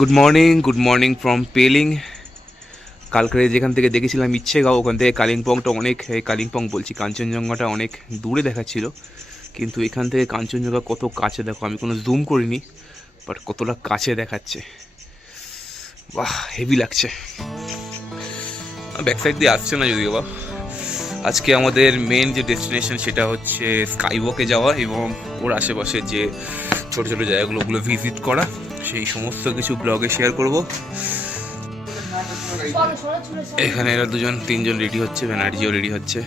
Good morning good morning from Pelling কালকে যেখান থেকে দেখেছিলাম ইচ্ছেগাঁও, ওখান থেকে কালিম্পংটা অনেক কালিম্পং বলছি, কাঞ্চনজঙ্ঘাটা অনেক দূরে দেখাচ্ছিল। কিন্তু এখান থেকে কাঞ্চনজঙ্ঘা কত কাছে দেখো, আমি কোনো জুম করিনি বাট কতটা কাছে দেখাচ্ছে। বাহ হেভি লাগছে। ব্যাক সাইড দিয়ে আসছে না যদিও বা। আজকে আমাদের মেন যে ডেস্টিনেশন সেটা হচ্ছে স্কাইওয়াকে যাওয়া এবং ওর আশেপাশে যে ছোটো ছোটো জায়গাগুলো, ওগুলো ভিজিট করা। সেই সমস্ত কিছু ব্লগে শেয়ার করব। এখানে এরা দুজন, তিনজন রেডি হচ্ছে ব্যানার্জিও রেডি হচ্ছে।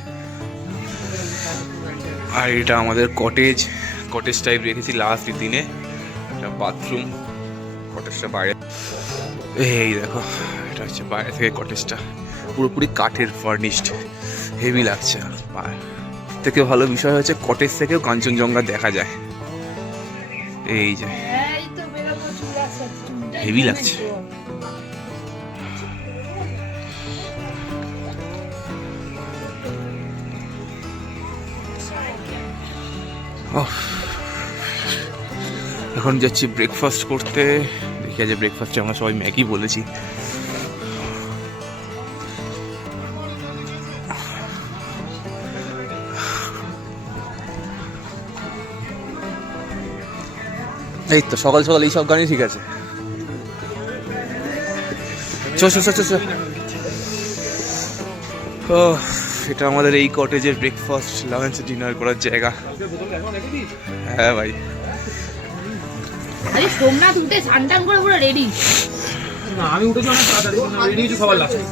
আর এটা আমাদের কটেজ কটেজ টাইপ রেখেছি লাস্ট দিনে। এটা বাথরুম কটেজটা বাইরে। এই দেখো, এটা হচ্ছে বাইরে থেকে কটেজটা পুরোপুরি কাঠের ফার্নিশড হেভি লাগছে। আর থেকে ভালো বিষয় হচ্ছে কটেজ থেকেও কাঞ্চনজঙ্ঘা দেখা যায়। এই যে। হেভি লাগছে। এখন যাচ্ছি ব্রেকফাস্ট করতে। দেখি আজ ব্রেকফাস্টে আমরা সবাই ম্যাগি বলেছি। এই তো সকাল সকাল এইসব গানই ঠিক আছে। চো চো চো চো চো ও এটা আমাদের এই কটেজের ব্রেকফাস্ট লাঞ্চ ডিনার করার জায়গা। হ্যাঁ ভাই। আরে সোমনাথ উঠে করে পুরো রেডি না আমি উঠেছি অনেক তাড়াতাড়ি। রেডি হয়েছি সবার লাস্টে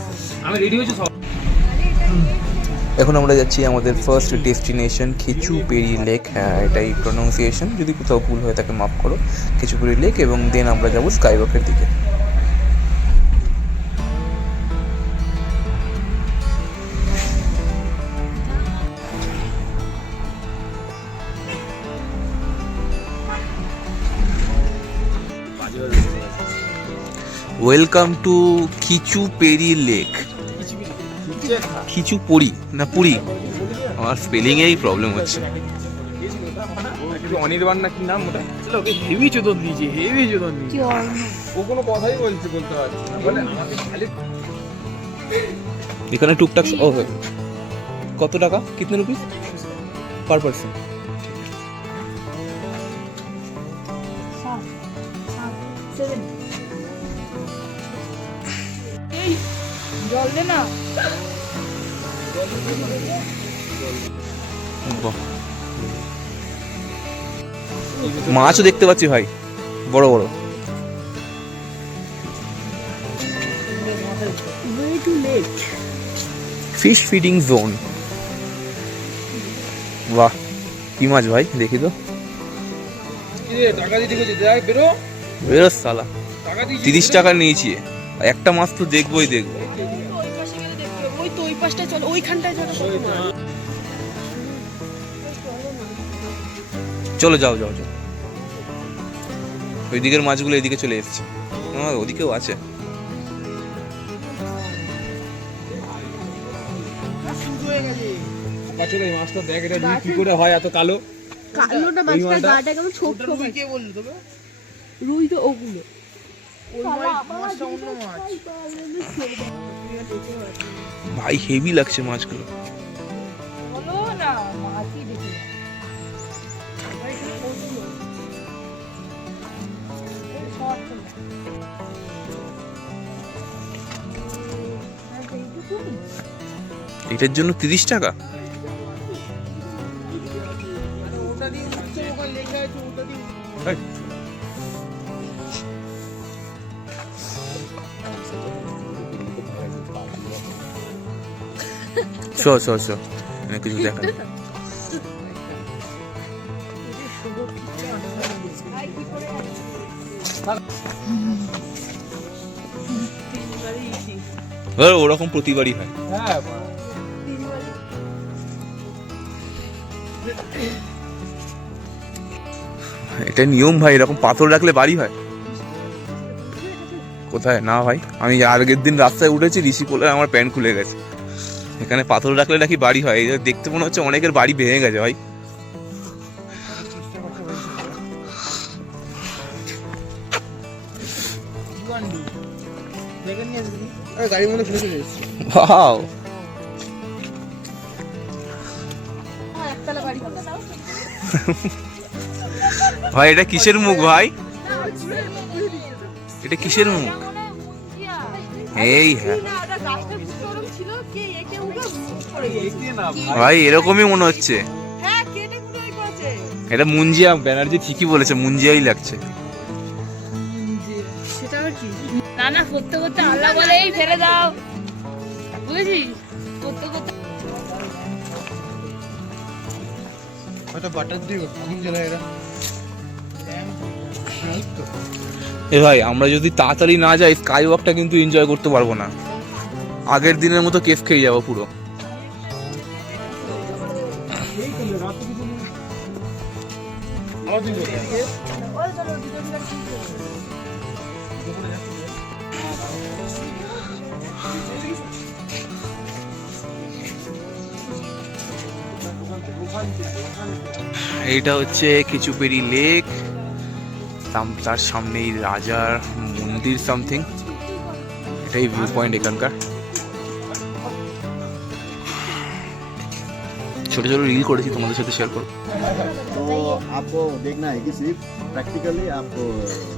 আমি রেডি হয়েছি সব এখন আমরা যাচ্ছি আমাদের ফার্স্ট ডেস্টিনেশন খিচুপেরি লেক হ্যাঁ এটাই প্রনাউন্সিয়েশন যদি কোথাও ভুল হয়ে থাকে মাফ করো খিচুপেরি লেক এবং দেন আমরা যাব স্কাইওয়াকের দিকে। Welcome to Khecheopalri lake Khecheopalri না পুরি আমার স্পেলিংয়েই প্রবলেম হচ্ছে। অনির্বাণ না কি নাম ওটা? চলো ওকে হেভি চোদন দিয়েছে হেভি চোদন দিয়েছে। ও কোনো কথাই বলছে বলতে পারছে না। বলে আমাকে খালি এখানে টুকটাক ও কত টাকা? কিতনে রুপিস পার পার্সন মাছও দেখতে পাচ্ছি ভাই। বড় বড়। ফিশ ফিডিং জোন বাহ কি মাছ ভাই দেখি তো। বেরো। সালা তিরিশ টাকা নিয়েছি। একটা মাছ তো দেখবোই দেখব। ওই তো ওই পাশটা চল ওইখানটায় চলো চলো যাও যাও যাও। ওই দিকের মাছগুলো এদিকে চলে এসছে। আমার ওদিকেও আছে। বছর এই মাছটা দেখ এটা কি করে হয় এত কালো? কালোটা মাছটা? গাটা কেমন ছোট ছোট কে বললি তোকে? রুই তো ওগুলো। ভাই হেভি লাগছে মাছগুলো। এটার জন্য তিরিশ টাকা? চ চ চ এখানে কিছু দেখা। ওরকম প্রতিবারই হয়। এটা নিয়ম ভাই, এরকম পাথর রাখলে বাড়ি হয়। কোথায়? না ভাই, আমি আগের দিন রাস্তায় উঠেছি, ঋষি বলে আমার প্যান্ট খুলে গেছে। এখানে পাথর রাখলে নাকি বাড়ি হয়। এই দেখতে মনে হচ্ছে অনেকের বাড়ি ভেঙে গেছে ভাই। হ্যাঁ। ভাই এটা কিসের মুখ ভাই? এটা কিসের মুখ? এই হ্যাঁ। ভাই এরকমই মনে হচ্ছে। হ্যাঁ। এটা মুঞ্জিয়া ব্যানার্জি ঠিকই বলেছে মুঞ্জিয়াই লাগছে। সেটা না না করতে করতে আল্লাহ বলে এই ফেলে দাও। বুঝেছিস? করতে করতে এ ভাই আমরা যদি তাড়াতাড়ি না যাই স্কাই ওয়াকটা কিন্তু এনজয় করতে পারব না। আগের দিনের মতো কেস খেয়ে যাব পুরো। এইটা হচ্ছে কিছুপেরি লেক। তার সামনেই রাজার মন্দির সামথিং এটাই ভিউ পয়েন্ট এখানকার। ছোট ছোট রিল করেছি তোমাদের সাথে শেয়ার করবো तो आपको देखना है कि सिर्फ प्रैक्टिकली आपको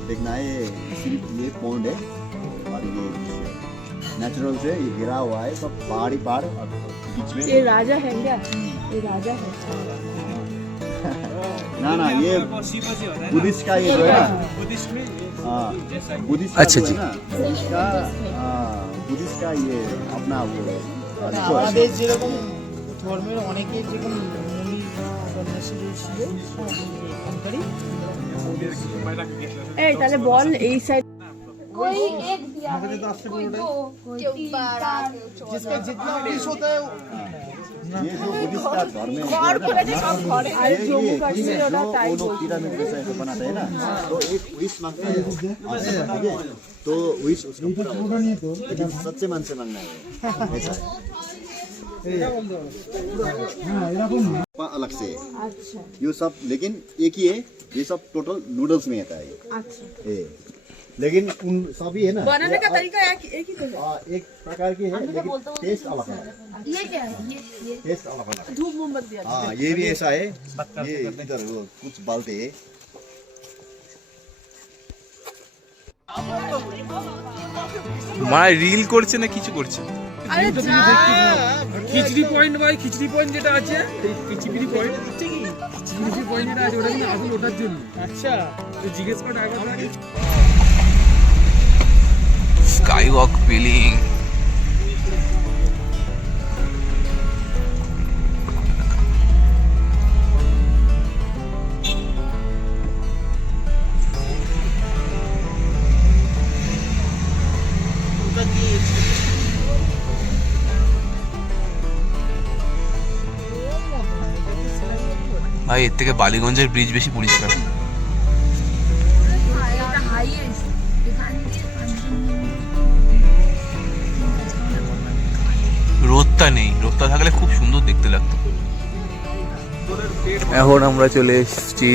देखना है ये सिर्फ ये पॉन्ड है और ये नेचुरल से ये गिरा हुआ है सब पहाड़ी पहाड़ और बीच में ये राजा है क्या ये राजा है ना ना ये बुद्धिस्ट का ये जो है ना हाँ बुद्धिस्ट का अच्छा जो जी। है ना बुद्धिस्ट का हाँ, बुद्धिस्ट का ये अपना वो ritual है। আমাদের যেরকম ধর্মের অনেকের যেরকম মন্দির সন্ন্যাসী ছিল এখানকারই এই তাহলে বল এই সাইড जिसका जितना विश होता है ये जो बुद्धिस्ट का धर्म है जो है ना, ये ये ये जो वो लोग पिरामिड जैसा ऐसे बनाते हैं ना तो एक विश मांगते हैं ठीक है तो विश उसका पूरा होता है। लेकिन सच्चे मन से मांगना है ऐसा है पा- अलग से है अच्छा ये सब लेकिन एक ही है ये सब टोटल नूडल्स में आता है अच्छा ये लेकिन उन सभी है ना बनाने का ये तरीका एक एक ही तो है आ, एक प्रकार की है लेकिन टेस्ट अलग अलग है ये क्या है ये ये टेस्ट अलग अलग है धूप मोमबत्ती है हाँ ये भी ऐसा है ये इधर वो कुछ बालते है মানে রিল করছে না কিছু করছে अरे जा খিচড়ি পয়েন্ট ভাই খিচড়ি পয়েন্ট যেটা আছে এই খিচড়ি পয়েন্ট হচ্ছে কি খিচড়ি পয়েন্ট যেটা আছে ওটা কিন্তু আসল ওটার জন্য। আচ্ছা। তো জিজ্ঞেস কর ড্রাইভার স্কাই ওয়াক ফিলিং ভাই এর থেকে বালিগঞ্জের ব্রিজ বেশি পরিষ্কার। রোদটা নেই, রোদটা থাকলে খুব সুন্দর দেখতে লাগতো। এখন আমরা চলে এসেছি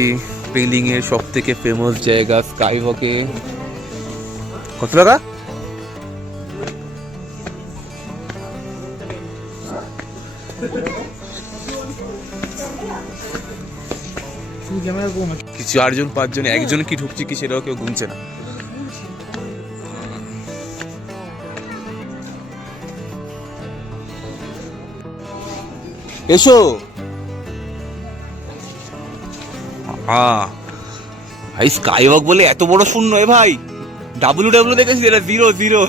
পেলিং এর সব থেকে ফেমাস জায়গা স্কাই ওয়াকে কত টাকা? শুধু ক্যামেরা কম কি চারজন পাঁচজন একজন কি ঢুকছে কি সেটাও কেউ গুনছে না। এসো। হ্যাঁ ভাই স্কাই ওয়াক বলে এত বড় শূন্য এ ভাই। ডাব্লিউ ডাব্লিউ দেখেছি এটা জিরো জিরো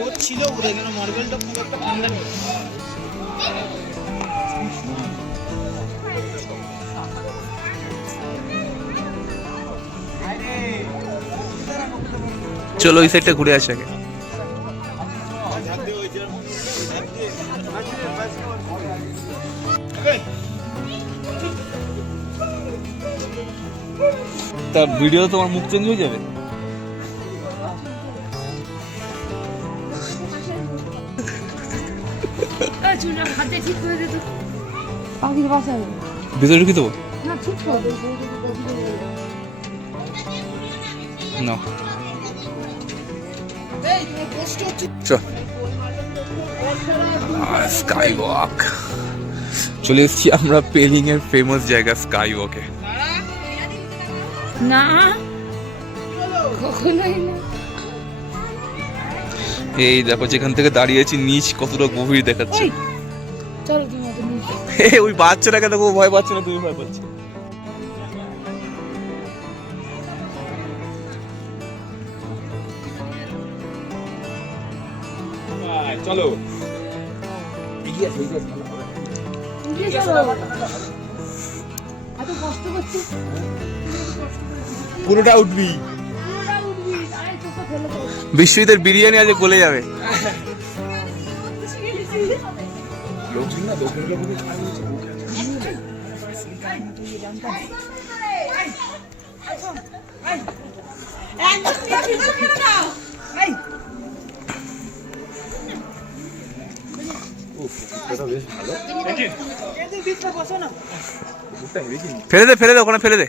ও ছিল বোধহয় কেন মার্বেলটা খুব একটা ঠান্ডা নেই চলো ওই সাইডটা ঘুরে আসি আগে। তার ভিডিও তোমার মুখ চেঞ্জ হয়ে যাবে? তো ভিতরে ঢুকি করে না স্কাই ওয়াক চলে এসেছি আমরা পেলিং এর ফেমাস জায়গা স্কাই ওয়াকে না। কখনোই না। এই দেখো যেখান থেকে দাঁড়িয়েছি নিচ কতটা গভীর দেখাচ্ছে। চলো তুমি ওই বাচ্চাটাকে দেখো ভয় পাচ্ছে না তুমি ভয় পাচ্ছ। চলো। এত কষ্ট করছিস পুরোটা উঠবি। বিশ্বজিতের বিরিয়ানি আজ গলে যাবে। ফেলে দে ফেলে দে ওখানে ফেলে দে।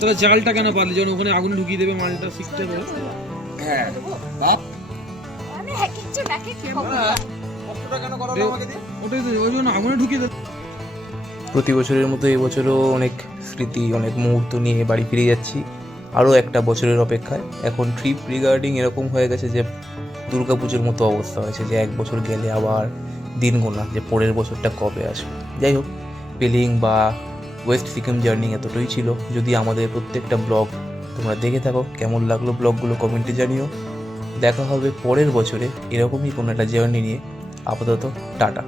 তোরা জালটা কেন পারলি? যখন ওখানে আগুন ঢুকিয়ে দেবে মালটা শিখতে হবে। ঢুকিয়ে দেবে প্রতি বছরের মতো এবছরও অনেক স্মৃতি অনেক মুহূর্ত নিয়ে বাড়ি ফিরে যাচ্ছি। আরও একটা বছরের অপেক্ষায়। এখন ট্রিপ রিগার্ডিং এরকম হয়ে গেছে যে দুর্গাপুজোর মতো অবস্থা হয়েছে যে এক বছর গেলে আবার দিন গোনা যে পরের বছরটা কবে আসবে। যাই হোক। পেলিং বা ওয়েস্ট সিকিম জার্নি এতটাই ছিল। যদি আমাদের প্রত্যেকটা ব্লগ তোমরা দেখে থাকো, কেমন লাগল ব্লগগুলো কমেন্টে জানিও। দেখা হবে পরের বছরে এরকমই কোনো একটা জার্নি নিয়ে। আপাতত টাটা।